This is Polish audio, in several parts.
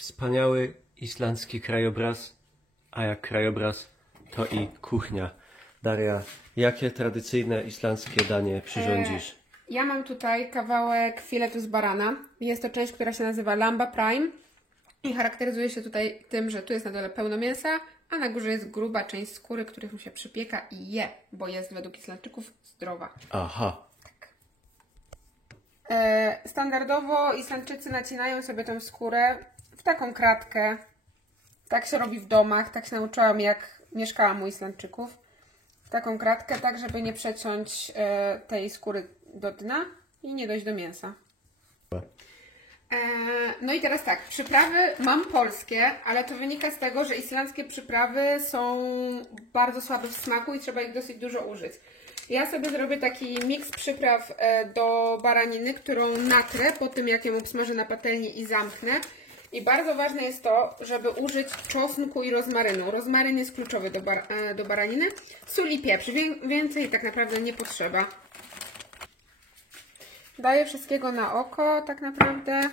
Wspaniały islandzki krajobraz, a jak krajobraz, to i kuchnia. Daria, jakie tradycyjne islandzkie danie przyrządzisz? Ja mam tutaj kawałek filetu z barana. Jest to część, która się nazywa Lamba Prime i charakteryzuje się tutaj tym, że tu jest na dole pełno mięsa, a na górze jest gruba część skóry, którą się przypieka i je, bo jest według Islandczyków zdrowa. Aha. Standardowo Islandczycy nacinają sobie tę skórę w taką kratkę. Tak się robi w domach, tak się nauczyłam, jak mieszkałam u Islandczyków. W taką kratkę, tak żeby nie przeciąć tej skóry do dna i nie dojść do mięsa. No i teraz tak, przyprawy mam polskie, ale to wynika z tego, że islandzkie przyprawy są bardzo słabe w smaku i trzeba ich dosyć dużo użyć. Ja sobie zrobię taki miks przypraw do baraniny, którą natrę po tym, jak ją obsmażę na patelni i zamknę. I bardzo ważne jest to, żeby użyć czosnku i rozmarynu. Rozmaryn jest kluczowy do baraniny. Sól i pieprz. Więcej tak naprawdę nie potrzeba. Daję wszystkiego na oko tak naprawdę.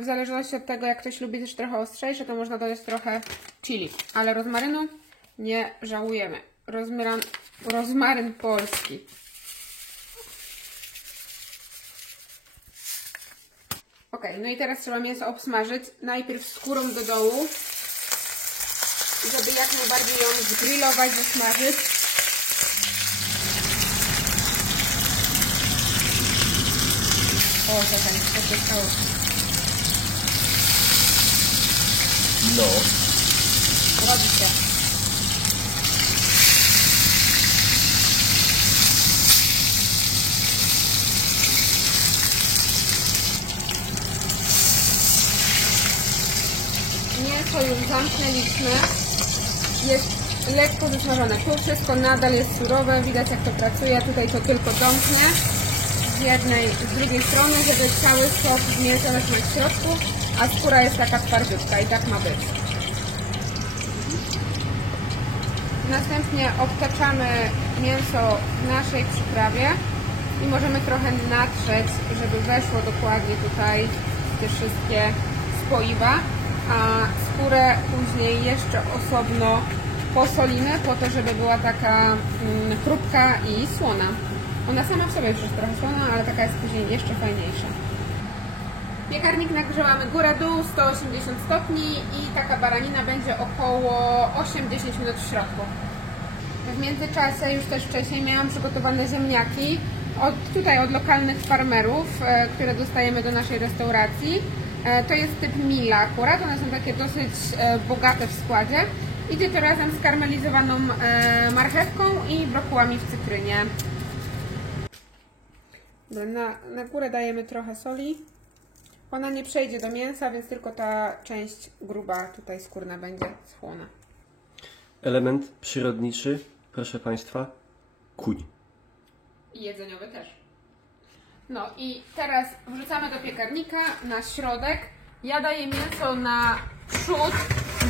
W zależności od tego, jak ktoś lubi też trochę ostrzejsze, to można dodać trochę chili. Ale rozmarynu nie żałujemy. Rozmaryn polski. Ok, no i teraz trzeba mięso obsmażyć. Najpierw skórą do dołu, żeby jak najbardziej ją zgrillować, zasmażyć. O, czekaj, co się stało? No. Robi się. Mięso już zamknęliśmy. Jest lekko zasmażone. Tu wszystko nadal jest surowe. Widać, jak to pracuje. Tutaj to tylko domknę z jednej, z drugiej strony, żeby cały sok z mięsa zatrzymać w środku, a skóra jest taka twardziutka i tak ma być. Następnie obtaczamy mięso w naszej przyprawie i możemy trochę natrzeć, żeby weszło dokładnie tutaj te wszystkie spoiwa, a skórę później jeszcze osobno posolimy po to, żeby była taka chrupka i słona. Ona sama w sobie już jest trochę słona, ale taka jest później jeszcze fajniejsza. Piekarnik nagrzewamy góra-dół, 180 stopni i taka baranina będzie około 8-10 minut w środku. W międzyczasie już też wcześniej miałam przygotowane ziemniaki od lokalnych farmerów, które dostajemy do naszej restauracji. To jest typ Mila akurat, one są takie dosyć bogate w składzie. Idzie to razem z karmelizowaną marchewką i brokułami w cytrynie. Na górę dajemy trochę soli. Ona nie przejdzie do mięsa, więc tylko ta część gruba, tutaj skórna, będzie schłona. Element przyrodniczy, proszę Państwa, kuń. I jedzeniowy też. No i teraz wrzucamy do piekarnika na środek. Ja daję mięso na przód,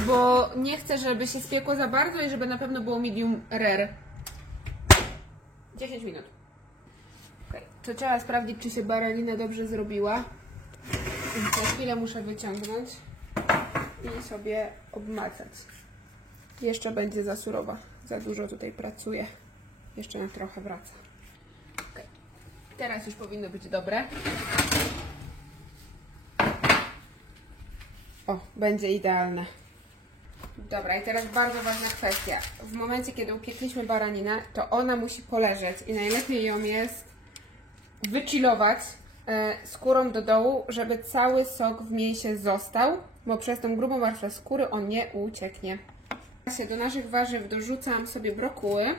bo nie chcę, żeby się spiekło za bardzo i żeby na pewno było medium rare. 10 minut. Okay. To trzeba sprawdzić, czy się baranina dobrze zrobiła. Za chwilę muszę wyciągnąć i sobie obmacać. Jeszcze będzie za surowa. Za dużo tutaj pracuje. Jeszcze na trochę wraca. Okay. Teraz już powinno być dobre. O, będzie idealne. Dobra, i teraz bardzo ważna kwestia. W momencie, kiedy upiekliśmy baraninę, to ona musi poleżeć i najlepiej ją jest wychillować skórą do dołu, żeby cały sok w mięsie został, bo przez tą grubą warstwę skóry on nie ucieknie. Do naszych warzyw dorzucam sobie brokuły.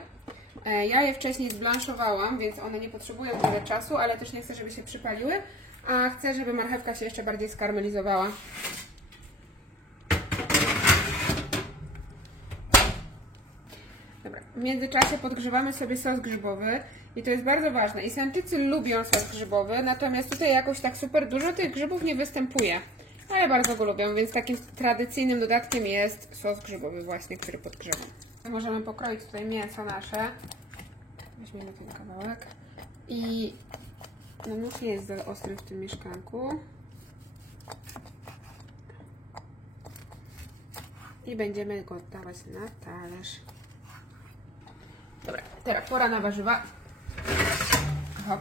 Ja je wcześniej zblanszowałam, więc one nie potrzebują tyle czasu, ale też nie chcę, żeby się przypaliły, a chcę, żeby marchewka się jeszcze bardziej skarmelizowała. Dobra. W międzyczasie podgrzewamy sobie sos grzybowy i to jest bardzo ważne. Islandczycy lubią sos grzybowy, natomiast tutaj jakoś tak super dużo tych grzybów nie występuje. Ale bardzo go lubią, więc takim tradycyjnym dodatkiem jest sos grzybowy właśnie, który podgrzewam. Możemy pokroić tutaj mięso nasze. Weźmiemy ten kawałek. I no nóż nie jest za ostry w tym mieszkanku. i będziemy go dawać na talerz. Dobra, teraz pora na warzywa. Hop.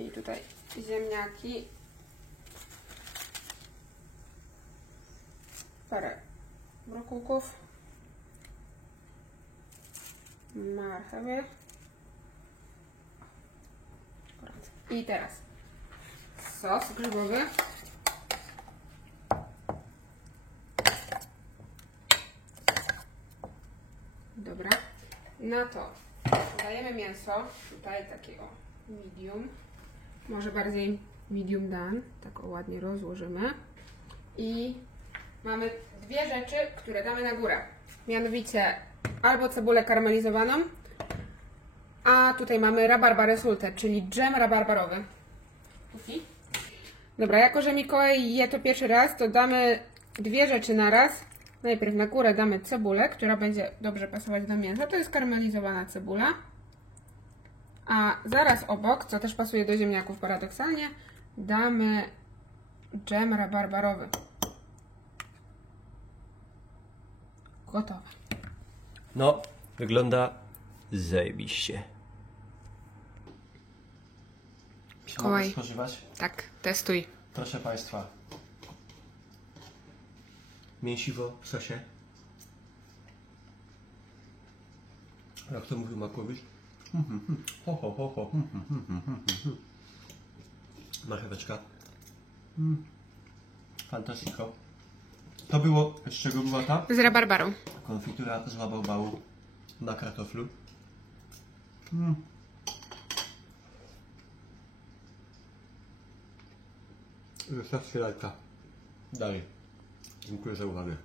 I tutaj ziemniaki. Parę brokułków. Marchewy. I teraz sos grzybowy. Dobra. Na to dajemy mięso. Tutaj takie o medium. Może bardziej medium done. Tak o ładnie rozłożymy. I mamy dwie rzeczy, które damy na górę. Mianowicie albo cebulę karmelizowaną, a tutaj mamy rabarbarę sultę, czyli dżem rabarbarowy. Dobra, jako że Mikołaj je to pierwszy raz, to damy dwie rzeczy na raz. Najpierw na górę damy cebulę, która będzie dobrze pasować do mięsa. To jest karmelizowana cebula. A zaraz obok, co też pasuje do ziemniaków paradoksalnie, damy dżem rabarbarowy. Gotowe. No, wygląda zajebiście. Czy mogę Mikołaj. spożywać? Tak, testuj. Proszę Państwa. Mięsiwo w sosie. Jak to mówił Makłowicz? Ho, ho, ho, ho. Marcheweczka. Fantastico. To było, z czego była ta? Z rabarbarą. Konfitura z rabarbału na kartoflu. Wystarczy lajka. Dalej. Dziękuję za uwagę.